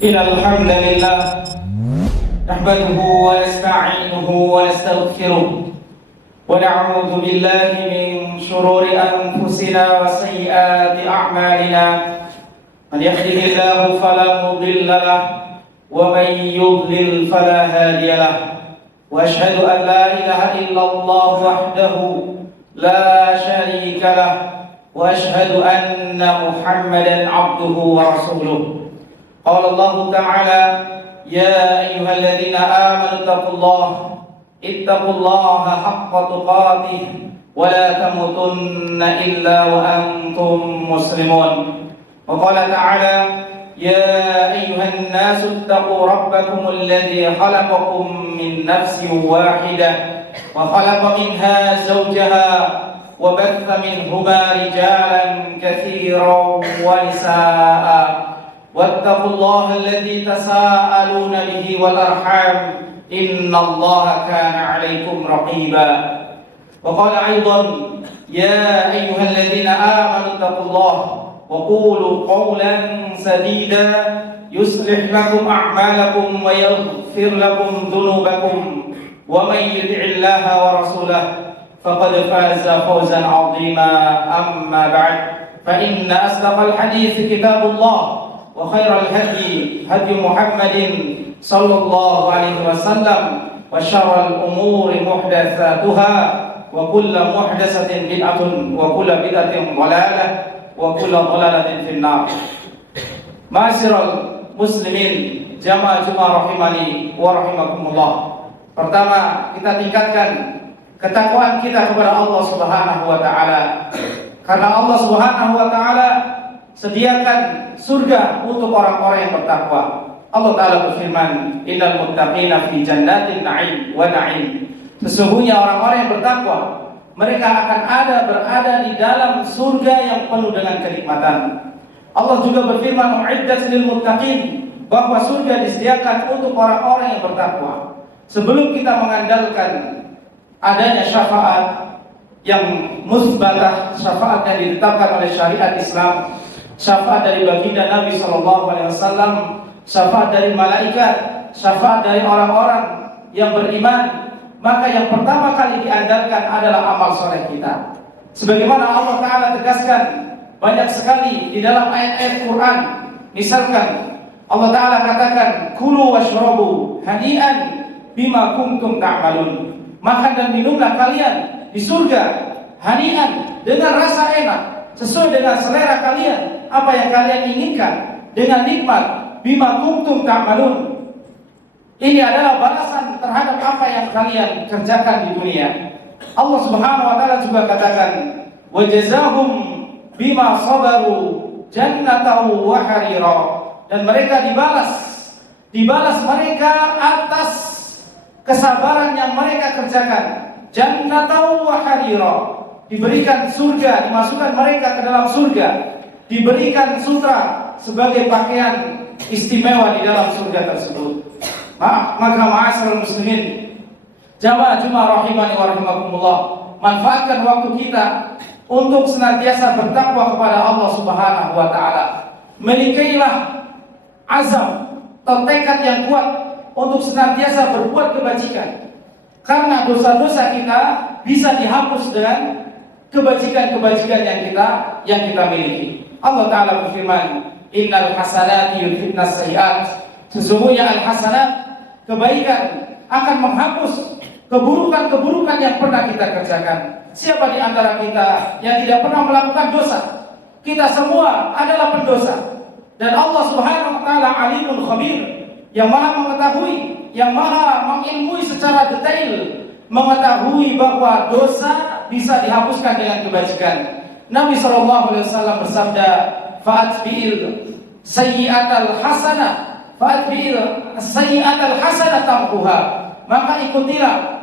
إن الحمد لله نحمده ونستعينه ونستغفره ونعوذ بالله من شرور أنفسنا وسيئات أعمالنا من يهده الله فلا مضل له ومن يضلل فلا هادي له وأشهد أن لا إله إلا الله وحده لا شريك له وأشهد أن محمدا عبده ورسوله. قال الله تعالى: يا أيها الذين آمنوا اتقوا الله حق تقاته ولا تموتن إلا وأنتم مسلمون. وقال تعالى: يا أيها الناس اتقوا ربكم الذي خلقكم من نفس واحدة وخلق منها زوجها وبث منهما رجالا كثيرا ونساء واتقوا الله الذي تساءلون به والأرحام إن الله كان عليكم رقيبا. وقال أيضا: يا أيها الذين آمنوا اتقوا الله وقولوا قولا سديدا يصلح لكم أعمالكم ويغفر لكم ذنوبكم ومن يطع الله ورسوله فقد فاز فوزا عظيما. أما بعد، فإن أصدق الحديث كتاب الله وخير الهدي هدي محمد صلى الله عليه وسلم وشر الأمور محدثاتها وكل محدثة بدعة وكل بدعة ضلالة وكل ضلالة في النار. Ma'asyiral muslimin, jamaah Jumat rahimani wa rahimakumullah. Pertama, kita tingkatkan ketakwaan kita kepada Allah Subhanahu wa taala. Karena Allah Subhanahu wa taala sediakan surga untuk orang-orang yang bertakwa. Allah Ta'ala berfirman, innal muttaqina fi jannatin na'im wa na'im. Sesungguhnya orang-orang yang bertakwa, mereka akan berada di dalam surga yang penuh dengan kenikmatan. Allah juga berfirman, u'iddat lil muttaqin, bahwa surga disediakan untuk orang-orang yang bertakwa. Sebelum kita mengandalkan adanya syafaat yang musbatah, syafaat yang ditetapkan oleh syariat Islam, syafaat dari baginda Nabi SAW, syafaat dari malaikat, syafaat dari orang-orang yang beriman, maka yang pertama kali diandalkan adalah amal soleh kita. Sebagaimana Allah Ta'ala tegaskan banyak sekali di dalam ayat-ayat Quran. Misalkan Allah Ta'ala katakan, kulu washrabu hani'an bima kuntum ta'malun. Makan dan minumlah kalian di surga hani'an, dengan rasa enak, sesuai dengan selera kalian, apa yang kalian inginkan, dengan nikmat. Bima kuntum ta'malun. Ini adalah balasan terhadap apa yang kalian kerjakan di dunia. Allah Subhanahu wa taala juga katakan, wa jazahum bima sabaru jannatan wa harira. Dan mereka dibalas mereka atas kesabaran yang mereka kerjakan. Jannatan wa harira, diberikan surga, dimasukkan mereka ke dalam surga, diberikan sutra sebagai pakaian istimewa di dalam surga tersebut. Maka ma'asyiral muslimin, jamaah Jumat rahimani wa rahimakumullah, manfaatkan waktu kita untuk senantiasa bertakwa kepada Allah Subhanahu wa taala. Milikailah azam atau tekad yang kuat untuk senantiasa berbuat kebajikan. Karena dosa-dosa kita bisa dihapus dengan kebajikan-kebajikan yang kita miliki. Allah Ta'ala berfirman, innal hasanati yudhibnas sayyi'at. Sesungguhnya al-hasanat, kebaikan, akan menghapus keburukan-keburukan yang pernah kita kerjakan. Siapa di antara kita yang tidak pernah melakukan dosa? Kita semua adalah pendosa. Dan Allah Subhanahu wa taala Alimul Khabir, yang Maha mengetahui, yang Maha mengilmui secara detail, mengetahui bahwa dosa bisa dihapuskan dengan kebajikan. Nabi SAW bersabda, fa'atbi'il sayyi'atal hasanah tamkuha. Maka ikutilah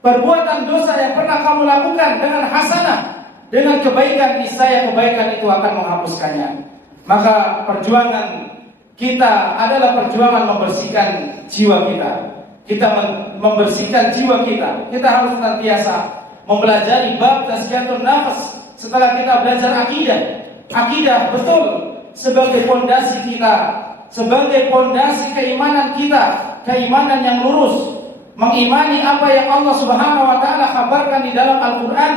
perbuatan dosa yang pernah kamu lakukan dengan hasanah, dengan kebaikan, niscaya kebaikan itu akan menghapuskannya. Maka perjuangan kita adalah perjuangan membersihkan jiwa kita. Kita membersihkan jiwa kita. Kita harus senantiasa mempelajari bab tazkiyatun nafs. Setelah kita belajar akidah betul sebagai fondasi kita sebagai pondasi keimanan kita, keimanan yang lurus, mengimani apa yang Allah Subhanahu wa taala kabarkan di dalam Al-Qur'an,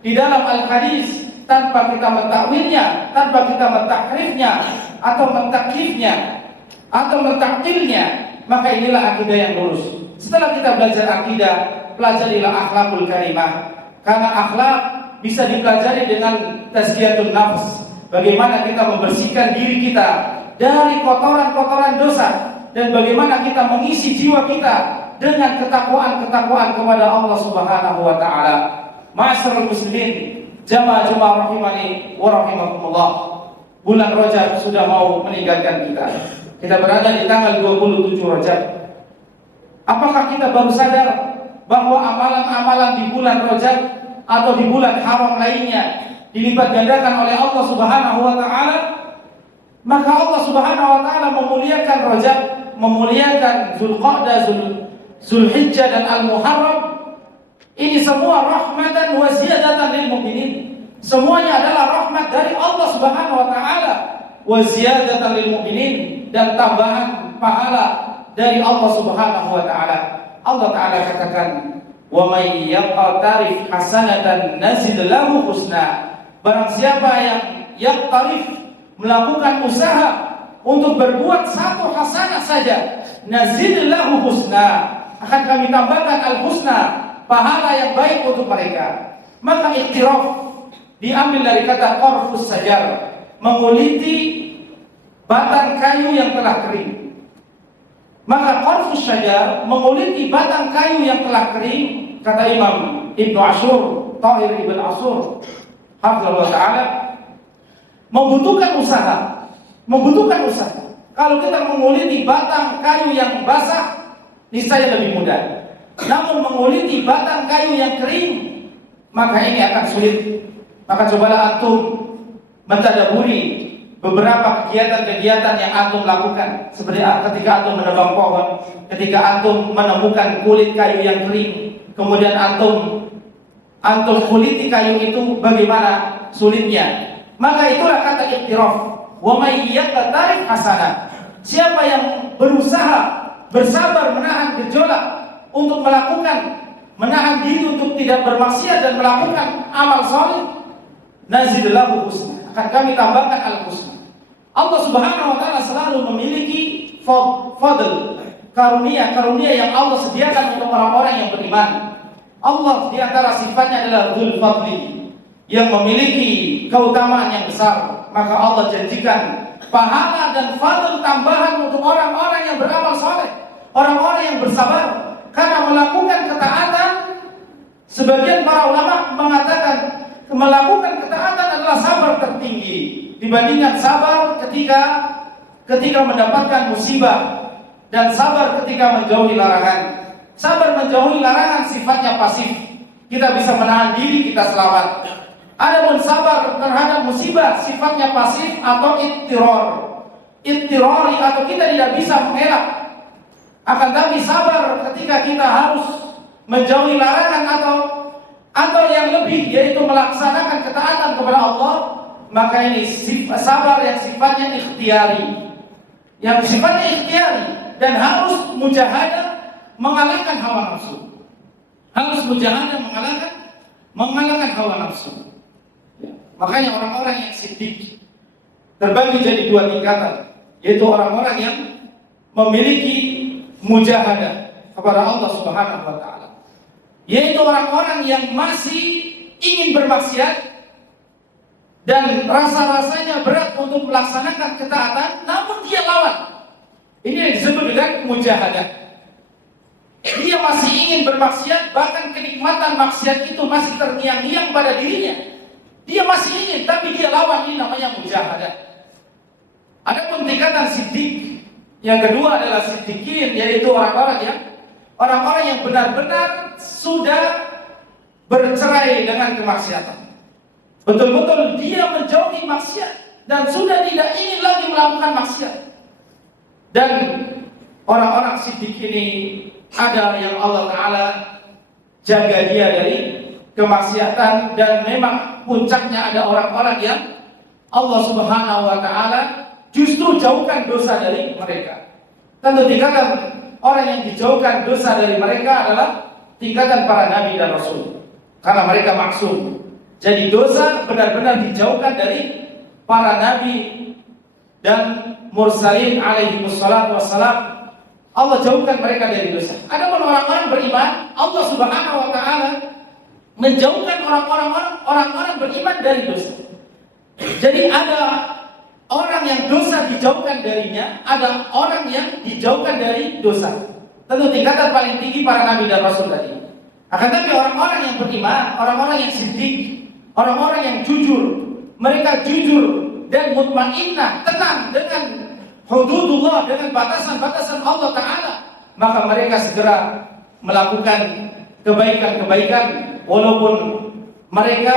di dalam Al-Hadis, tanpa kita mentakwilnya, tanpa kita mentahrifnya atau mentakyifnya atau mentaktilnya, maka inilah akidah yang lurus. Setelah kita belajar akidah, pelajarilah akhlakul karimah. Karena akhlak bisa dipelajari dengan tazkiyatun nafs. Bagaimana kita membersihkan diri kita dari kotoran-kotoran dosa, dan bagaimana kita mengisi jiwa kita dengan ketakwaan-ketakwaan kepada Allah Subhanahu wa taala. Ma'asyiral muslimin, jamaah-jamaah rahimani wa rahimakumullah. Bulan Rajab sudah mau meninggalkan kita. Kita berada di tanggal 27 Rajab. Apakah kita baru sadar bahwa amalan-amalan di bulan Rajab atau di bulan haram lainnya dilipat gandakan oleh Allah Subhanahu wa taala? Maka Allah Subhanahu wa taala memuliakan Rajab, memuliakan Zulqa'dah, Zulhijjah dan Al-Muharram. Ini semua rahmatan wa ziyadatan lil mukminin. Semuanya adalah rahmat dari Allah Subhanahu wa taala, wa ziyadatan lil mukminin, dan tambahan pahala dari Allah Subhanahu wa taala. Allah taala katakan, "Wa may yaqtarif hasanatan nazid lahu husna." Barang siapa yang yaqtarif, melakukan usaha untuk berbuat satu hasanah saja, nazid lahu husna, akan kami tambahkan al-husna, pahala yang baik untuk mereka. Maka iktiraf diambil dari kata qarfus sajar, menguliti batang kayu yang telah kering. Maka qarfus sajar, menguliti batang kayu yang telah kering, kata Imam Ibnu Ashur, Tahir Ibn Ashur hafizahullah ta'ala, membutuhkan usaha. Kalau kita menguliti batang kayu yang basah, niscaya lebih mudah. Namun menguliti batang kayu yang kering, maka ini akan sulit. Maka cobalah antum mentadaburi beberapa kegiatan-kegiatan yang antum lakukan. Seperti ketika antum menebang pohon, ketika antum menemukan kulit kayu yang kering, kemudian antum kuliti kayu itu, bagaimana sulitnya. Maka itulah kata iktiraf. Wa may yaqtarif hasanah. Siapa yang berusaha, bersabar menahan gejolak untuk menahan diri untuk tidak bermaksiat dan melakukan amal saleh, nazid lahu husna, akan kami tambahkan al-husna. Allah Subhanahu wa taala selalu memiliki fadl, karunia yang Allah sediakan untuk orang-orang yang beriman. Allah di antara sifatnya adalah Dzul Fadli, yang memiliki keutamaan yang besar. Maka Allah janjikan pahala dan fadl tambahan untuk orang-orang yang beramal saleh, orang-orang yang bersabar karena melakukan ketaatan. Sebagian para ulama mengatakan melakukan ketaatan adalah sabar tertinggi dibandingkan sabar ketika mendapatkan musibah, dan sabar ketika menjauhi larangan. Sabar menjauhi larangan sifatnya pasif, kita bisa menahan diri, kita selamat. Adapun sabar terhadap musibah sifatnya pasif atau ittirari, atau kita tidak bisa mengelak. Akan tapi sabar ketika kita harus menjauhi larangan atau yang lebih, yaitu melaksanakan ketaatan kepada Allah, maka ini sabar yang sifatnya ikhtiari, dan harus mujahadah mengalahkan hawa nafsu. Harus mujahadah mengalahkan hawa nafsu. Makanya orang-orang yang siddiq terbagi jadi dua tingkatan, yaitu orang-orang yang memiliki mujahadah kepada Allah Subhanahu wa taala, yaitu orang-orang yang masih ingin bermaksiat dan rasa-rasanya berat untuk melaksanakan ketaatan, namun dia lawan. Ini yang disebut dengan mujahadah. Dia masih ingin bermaksiat, bahkan kenikmatan maksiat itu masih terngiang-ngiang pada dirinya. Dia masih ingin, tapi dia lawan. Ini namanya mujahadah. Adapun tingkatan siddiq yang kedua adalah siddiqin, yaitu orang-orang yang benar-benar sudah bercerai dengan kemaksiatan. Betul-betul dia menjauhi maksiat dan sudah tidak ingin lagi melakukan maksiat. Dan orang-orang siddiq ini ada yang Allah Ta'ala jaga dia dari kemaksiatan, dan memang puncaknya ada orang-orang yang Allah Subhanahu wa Ta'ala justru jauhkan dosa dari mereka. Tentu tingkatan orang yang dijauhkan dosa dari mereka adalah tingkatan para nabi dan rasul, karena mereka maksum. Jadi dosa benar-benar dijauhkan dari para nabi dan mursalin alaihi wassalatu wassalam. Allah jauhkan mereka dari dosa. Adapun orang-orang beriman, Allah Subhanahu wa taala menjauhkan orang-orang beriman dari dosa. Jadi ada orang yang dosa dijauhkan darinya, ada orang yang dijauhkan dari dosa. Tentu tingkatan paling tinggi para nabi dan rasul tadi. Akan tapi orang-orang yang beriman, orang-orang yang siddiq, orang-orang yang jujur, mereka jujur dan mutmainnah, tenang dengan hududullah, dengan batasan-batasan Allah Ta'ala, maka mereka segera melakukan kebaikan-kebaikan walaupun mereka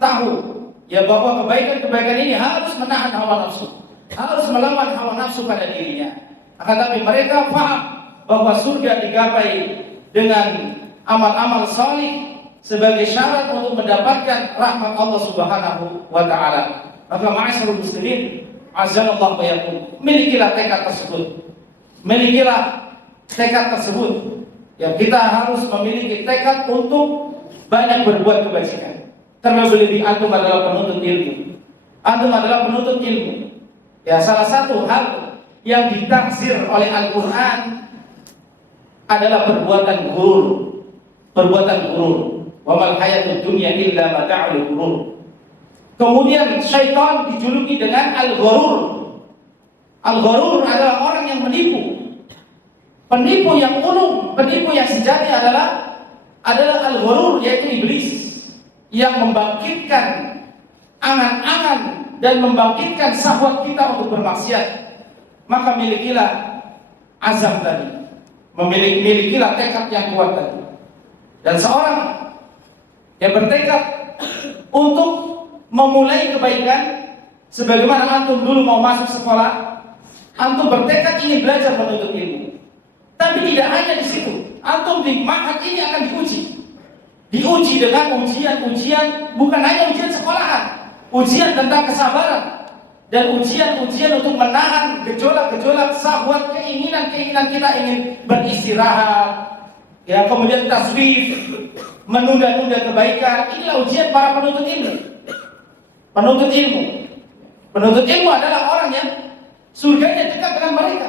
tahu ya bahwa kebaikan-kebaikan ini harus menahan hawa nafsu, harus melawan hawa nafsu pada dirinya. Akan tapi mereka paham bahwa surga digapai dengan amal-amal salih sebagai syarat untuk mendapatkan rahmat Allah Subhanahu wa taala. Maka ma'asyiral muslimin, azanallahu wa iyyakum, milikilah tekad tersebut. Milikilah tekad tersebut. Ya, kita harus memiliki tekad untuk banyak berbuat kebajikan. Terlebih lebih antum adalah penuntut ilmu. Antum adalah penuntut ilmu. Ya, salah satu hal yang ditaksir oleh Al-Qur'an adalah perbuatan ghurur. Perbuatan ghurur. Wa mal hayatud dunya illa mata'ul ghurur. Kemudian syaitan dijuluki dengan al-ghurur. Al-ghurur adalah orang yang menipu. Penipu yang ulung, penipu yang sejati adalah al-ghurur, yaitu iblis, yang membangkitkan angan-angan dan membangkitkan syahwat kita untuk bermaksiat. Maka milikilah azam tadi, milikilah tekad yang kuat tadi. Dan seorang yang bertekad untuk memulai kebaikan, sebagaimana antum dulu mau masuk sekolah, antum bertekad ingin belajar menuntut ilmu. Tapi tidak hanya di situ, antum di ma'had ini akan diuji dengan ujian-ujian, bukan hanya ujian sekolahan, ujian tentang kesabaran dan ujian-ujian untuk menahan gejolak-gejolak syahwat, keinginan-keinginan kita ingin beristirahat, ya, kemudian taswif, menunda-nunda kebaikan. Inilah ujian para penuntut ilmu. Penuntut ilmu adalah orang yang surganya dekat dengan mereka.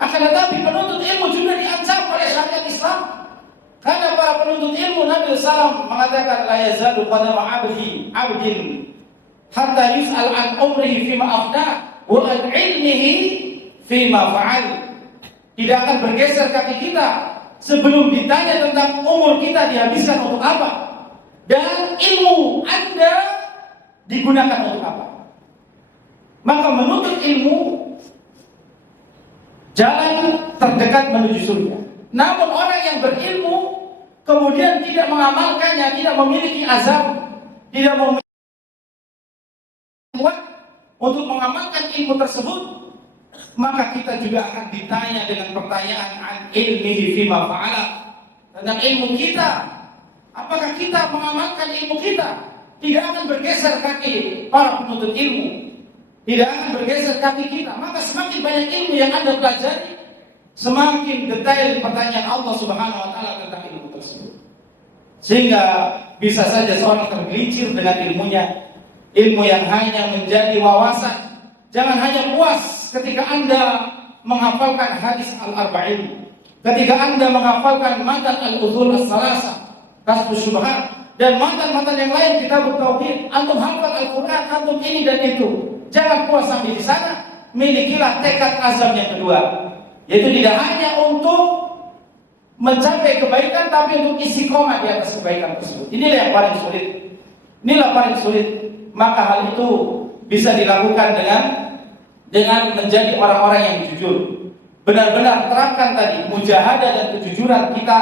Akan tetapi penuntut ilmu juga diancam oleh syariat Islam. Karena para penuntut ilmu, Nabi SAW mengatakan la yazalu qadama abdin hatta yus'al an umrihi fima afna wa an ilmihi fima fa'al. Tidak akan bergeser kaki kita sebelum ditanya tentang umur kita dihabiskan untuk apa dan ilmu Anda digunakan untuk apa. Maka menuntut ilmu jalan terdekat menuju surga. Namun orang yang berilmu kemudian tidak mengamalkannya, tidak memiliki azam, tidak memiliki kuat untuk mengamalkan ilmu tersebut, maka kita juga akan ditanya dengan pertanyaan an ilmihi fima fa'ala, tentang ilmu kita. Apakah kita mengamalkan ilmu kita? Tidak akan bergeser kaki para penuntut ilmu, tidak akan bergeser kaki kita. Maka semakin banyak ilmu yang Anda pelajari, semakin detail pertanyaan Allah Subhanahu wa taala tentang ilmu tersebut. Sehingga bisa saja seorang tergelincir dengan ilmunya, ilmu yang hanya menjadi wawasan. Jangan hanya puas ketika Anda menghafalkan hadis al-arba'in, ketika Anda menghafalkan matan al-usul as-salasa, kasbus syubhat, dan matan-matan yang lain kitab tauhid. Antum hafal Al-Quran, antum ini dan itu. Jangan puas sampai di sana. Milikilah tekad azam yang kedua, yaitu tidak hanya untuk mencapai kebaikan, tapi untuk istiqomah di atas kebaikan tersebut. Inilah yang paling sulit. Inilah paling sulit. Maka hal itu bisa dilakukan dengan menjadi orang-orang yang jujur. Benar-benar terapkan tadi mujahadah dan kejujuran kita.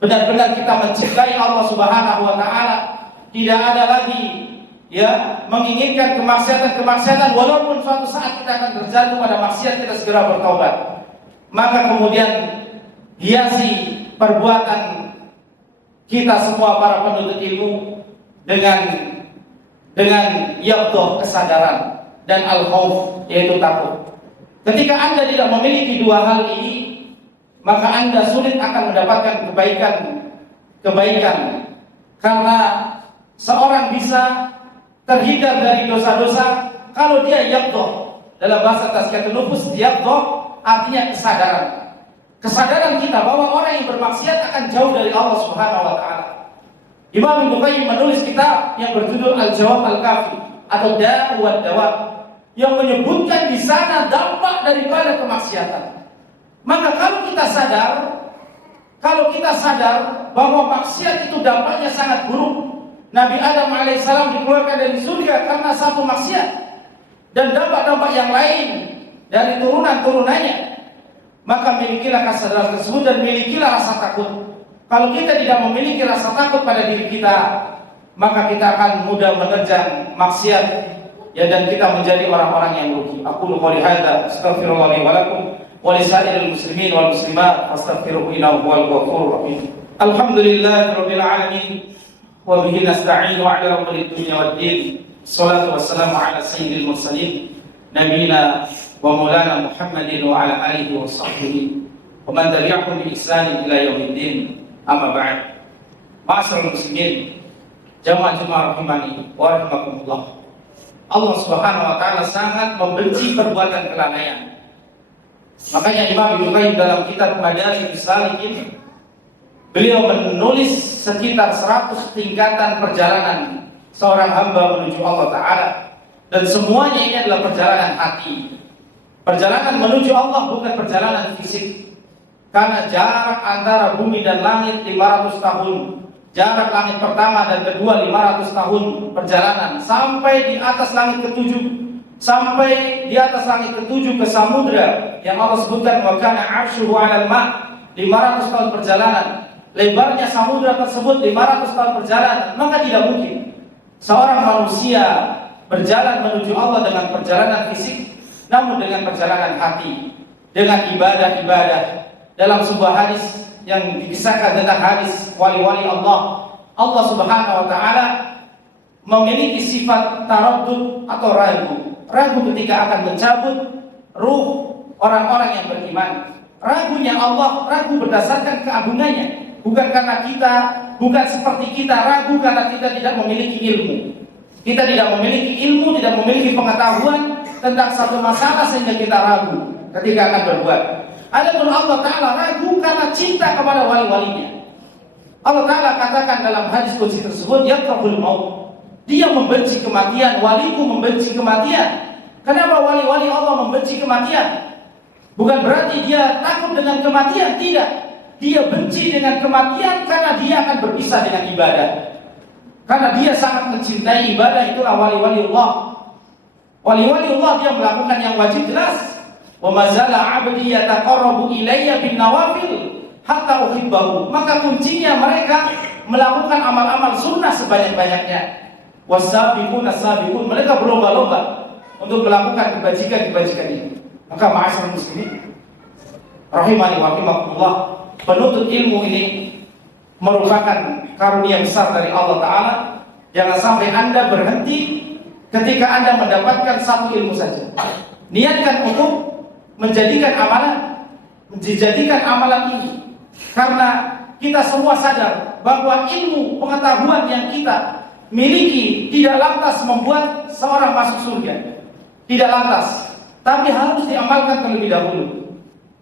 Benar-benar kita mencintai Allah Subhanahu wa taala, tidak ada lagi ya menginginkan kemaksiatan walaupun suatu saat kita akan terjatuh pada maksiat, kita segera bertobat. Maka kemudian hiasi perbuatan kita semua para penuntut ilmu dengan yaqdah kesadaran dan al-khauf, yaitu takut. Ketika Anda tidak memiliki dua hal ini, maka Anda sulit akan mendapatkan kebaikan. Karena seorang bisa terhindar dari dosa-dosa kalau dia yaqdha. Dalam bahasa tazkiyatun nufus, yaqdha artinya kesadaran. Kesadaran kita bahwa orang yang bermaksiat akan jauh dari Allah Subhanahu wa taala. Imam Ibnu Qayyim menulis kitab yang berjudul Al-Jawab Al-Kafi atau Da'u wad Dawa, yang menyebutkan di sana dampak daripada kemaksiatan. Maka kalau kita sadar bahwa maksiat itu dampaknya sangat buruk. Nabi Adam alaihissalam dikeluarkan dari surga karena satu maksiat, dan dampak-dampak yang lain dari turunan-turunannya. Maka milikilah kesadaran tersebut dan milikilah rasa takut. Kalau kita tidak memiliki rasa takut pada diri kita, maka kita akan mudah menerjang maksiat, ya, dan kita menjadi orang-orang yang rugi. Aku qouli hadza, astaghfirullah li wa lakum wa li sa'iril muslimin wal muslimat, fastaghfiruhu innahu huwal ghafurur rahim. Alhamdulillahirabbil alamin wa bihi nasta'inu 'ala umuri dunya waddin. Shalatu wassalamu 'ala sayyidil mursalin nabiyina wa maulana Muhammadin wa 'ala alihi wa sahbihi wa man tabi'ahum bi ihsanin ila yaumiddin. Amma ba'd. Ma'asyiral muslimin, jamaah rahimani wa rahimakumullah. Allah Subhanahu wa taala sangat membenci perbuatan kelalaian. Makanya Imam Ibnu Qayyim dalam kitab Madarijus Salikin, beliau menulis sekitar 100 tingkatan perjalanan seorang hamba menuju Allah taala, dan semuanya ini adalah perjalanan hati. Perjalanan menuju Allah bukan perjalanan fisik. Karena jarak antara bumi dan langit 500 tahun. Jarak langit pertama dan kedua 500 tahun perjalanan sampai di atas langit ketujuh. Sampai di atas langit ketujuh ke samudra yang Allah sebutkan wa kana 'arshuhu 'alal ma', 500 tahun perjalanan. Lebarnya samudra tersebut 500 tahun perjalanan. Maka tidak mungkin seorang manusia berjalan menuju Allah dengan perjalanan fisik, namun dengan perjalanan hati, dengan ibadah-ibadah. Dalam sebuah hadis yang dikisahkan tentang hadis wali-wali Allah, Allah Subhanahu wa taala memiliki sifat taraddud atau ragu ketika akan mencabut ruh orang-orang yang beriman. Ragunya Allah ragu berdasarkan keagungannya, bukan karena kita, bukan seperti kita ragu karena kita tidak memiliki ilmu. Kita tidak memiliki ilmu, tidak memiliki pengetahuan tentang satu masalah sehingga kita ragu ketika akan berbuat. Adapun Allah Ta'ala ragu karena cinta kepada wali-walinya. Allah Ta'ala katakan dalam hadis qudsi tersebut, yakrahul maut, dia membenci kematian, waliku membenci kematian. Kenapa wali-wali Allah membenci kematian? Bukan berarti dia takut dengan kematian, tidak. Dia benci dengan kematian karena dia akan berpisah dengan ibadah. Karena dia sangat mencintai ibadah, itulah wali-wali Allah. Wali-wali Allah dia melakukan yang wajib jelas. Wa mazala 'abdi yataqarrabu ilayya bin nawafil hatta uhibbahu. Maka kuncinya mereka melakukan amal-amal sunnah sebanyak-banyaknya. Wasabiqun as-sabiqun, mereka berlomba-lomba untuk melakukan kebajikan-kebajikan ini. Maka ma'asyiral muslimin rahimani wa rahimakumullah, penuntut ilmu ini merupakan karunia besar dari Allah Ta'ala. Jangan sampai Anda berhenti ketika Anda mendapatkan satu ilmu saja. Niatkan untuk menjadikan amalan ini, karena kita semua sadar bahwa ilmu pengetahuan yang kita miliki tidak lantas membuat seorang masuk surga, tidak lantas, tapi harus diamalkan terlebih dahulu.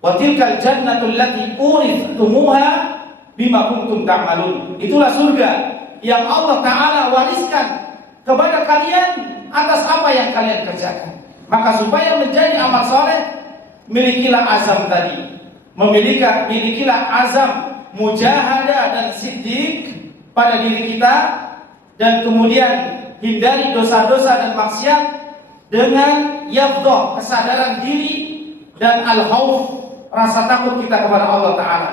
Wa tilkal jannatul lati urithumuha bima kuntum ta'malun. Itulah surga yang Allah Ta'ala wariskan kepada kalian atas apa yang kalian kerjakan. Maka supaya menjadi amal soleh, milikilah azam tadi. Milikilah azam, mujahadah dan siddiq pada diri kita, dan kemudian hindari dosa-dosa dan maksiat dengan yaqdha, kesadaran diri, dan al-khauf, rasa takut kita kepada Allah Ta'ala.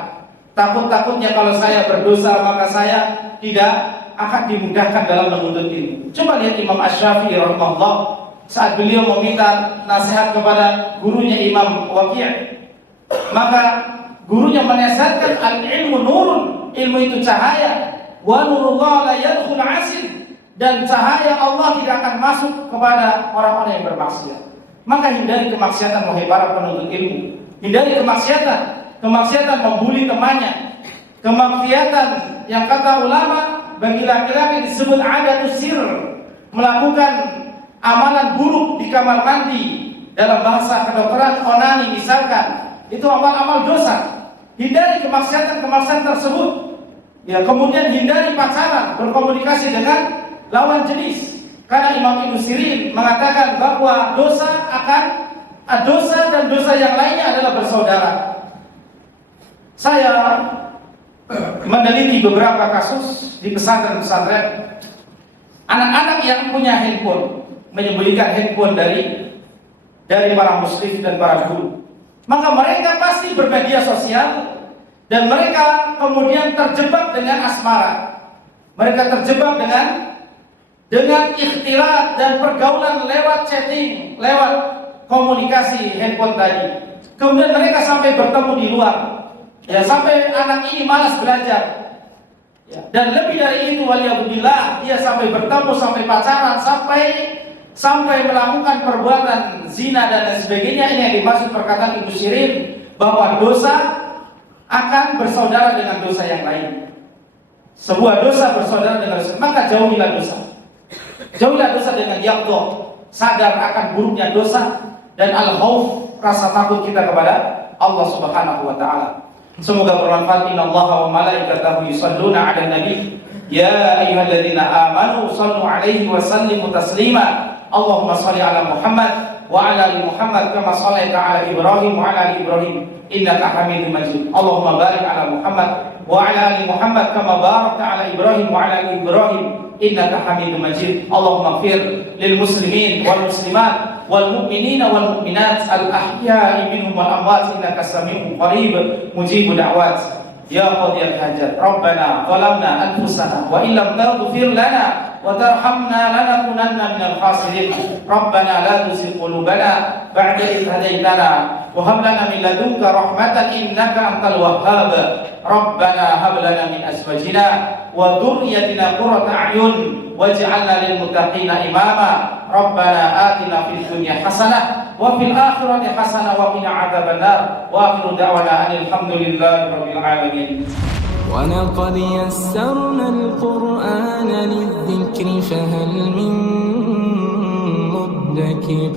Takut-takutnya kalau saya berdosa maka saya tidak akan dimudahkan dalam menuntut ilmu. Coba lihat Imam Asy-Syafi'i rahimahullah saat beliau meminta nasihat kepada gurunya Imam Waqi', maka gurunya menasihatkan al-ilmu nurun, ilmu itu cahaya, wa nurullah la yadkhul asin, dan cahaya Allah tidak akan masuk kepada orang-orang yang bermaksiat. Maka hindari kemaksiatan wahai para penuntut ilmu. Hindari kemaksiatan, kemaksiatan membuli temannya, kemaksiatan yang kata ulama bagi laki-laki disebut adatus sir, melakukan amalan buruk di kamar mandi, dalam bahasa kedokteran onani misalkan, itu amal-amal dosa. Hindari kemaksiatan tersebut. Ya, kemudian hindari pacaran, berkomunikasi dengan lawan jenis. Karena Imam Ibnu Sirin mengatakan bahwa dosa dan dosa yang lainnya adalah bersaudara. Saya meneliti beberapa kasus di pesantren-pesantren, anak-anak yang punya handphone, menyembunyikan handphone dari para muslim dan para guru. Maka mereka pasti bermedia sosial dan mereka kemudian terjebak dengan asmara. Mereka terjebak dengan ikhtilat dan pergaulan lewat chatting, lewat komunikasi handphone tadi. Kemudian mereka sampai bertemu di luar. Ya, sampai anak ini malas belajar. Ya, dan lebih dari itu, waliyadzubillah, dia sampai bertemu, sampai pacaran, sampai melakukan perbuatan zina dan lain sebagainya. Ini yang dimaksud perkataan Ibnu Sirin bahwa dosa akan bersaudara dengan dosa yang lain. Sebuah dosa bersaudara dengan dosa, maka jauhilah dosa. Jauhilah dosa dengan yaqdha, sadar akan buruknya dosa, dan al-khauf, rasa takut kita kepada Allah Subhanahu wa taala. Semoga bermanfaat. Innallaha wa malaikatahu yusholluna 'alan nabi ya ayyuhalladzina amanu shallu 'alaihi wa sallimu taslima. Allahumma shalli 'ala Muhammad wa 'ala ali Muhammad kama shallaita 'ala Ibrahim wa 'ala ali Ibrahim innaka Hamidum Majid. Allahumma barik 'ala Muhammad wa 'ala ali Muhammad kama barakta 'ala Ibrahim wa 'ala ali Ibrahim innaka Hamidum Majid. Allahumma ighfir lil muslimin wal muslimat wal mu'minina wal mu'minat al ahya'i minhum wal amwat innaka samii'un qarib mujibud da'wat. Ya qadiyal hajat, Rabbana zalamna anfusana wa illam taghfir lana wa tarhamna lanakunanna minal khasirin. Rabbana la tuzigh qulubana ba'da idh hadaytana wa hab lana min ladunka rahmatan innaka antal wahhab. Rabbana hab lana min azwajina wa dhurriyyatina qurrata a'yun waj'alna lil muttaqina imama. Rabbana atina fid dunya hasanah wa fil akhirati hasanah wa qina adzabannar. Wa akhiru da'wana alhamdulillahi rabbil alamin. ولقد يسرنا القرآن للذكر فهل من مدكر